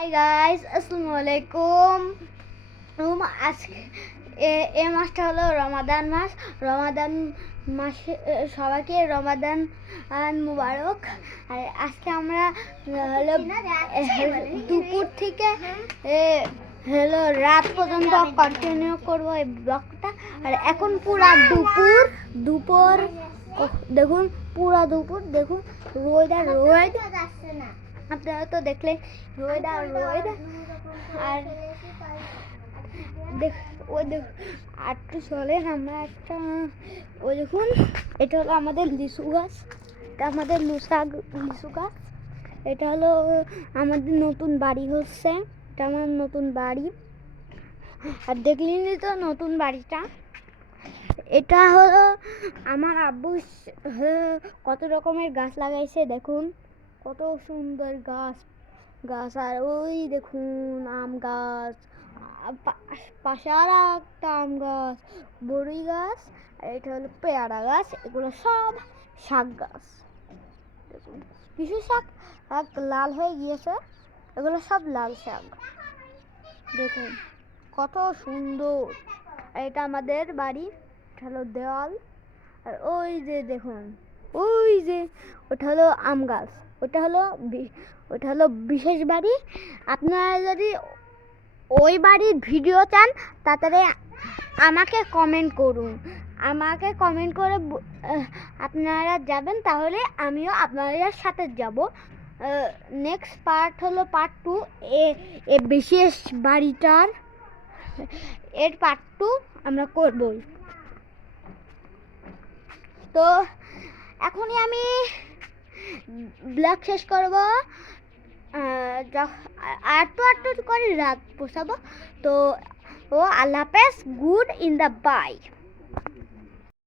Hi guys, আসসালামু আলাইকুম। আজকে এই মাসটা হলো রমাদান মাস। রমাদান মাসে সবাইকে রমাদান মুবারক। আর আজকে আমরা হলো দুপুর থেকে হলো রাত পর্যন্ত কন্টিনিউ করবো এই ব্লগটা। আর এখন পুরা দুপুর দেখুন, পুরা দুপুর দেখুন, রোদ আপনারা তো দেখলেন, রোদ আর আর ওই দেখ আর একটু চলেন আমরা একটা ওই দেখুন, এটা হলো আমাদের লিচু গাছ, এটা আমাদের লিচু গাছ। এটা হলো আমাদের নতুন বাড়ি হচ্ছে, এটা আমার নতুন বাড়ি। আর দেখলেনই তো নতুন বাড়িটা। এটা হলো আমার আব্বু কত রকমের গাছ লাগাইছে, দেখুন কত সুন্দর গাছ। আর ওই দেখুন আম গাছ, পাশে আর একটা আম গাছ, বড়ই গাছ, আর এটা হলো পেয়ারা গাছ। এগুলো সব শাক গাছ। দেখুন কিছু শাক লাল হয়ে গিয়েছে, এগুলো সব লাল শাক। দেখুন কত সুন্দর। আর এটা আমাদের বাড়ি, এটা হলো দেওয়াল। আর ওই যে দেখুন, ওই যে ওটা হলো আম গাছ, ওটা হলো বিশেষ বাড়ি। আপনারা যদি ওই বাড়ির ভিডিও চান তাড়াতাড়ি আমাকে কমেন্ট করুন। আমাকে কমেন্ট করে আপনারা যাবেন, তাহলে আমিও আপনাদের সাথে যাব। নেক্সট পার্ট হলো পার্ট 2 এ বিশেষ বাড়িটার, এর পার্ট 2 আমরা করবই। তো এখনই আমি ব্লগ শেষ করব, আটটু করে রাত পোষাবো। তো আল্লাহ হাফেজ, গুড ইন দ্য বাই।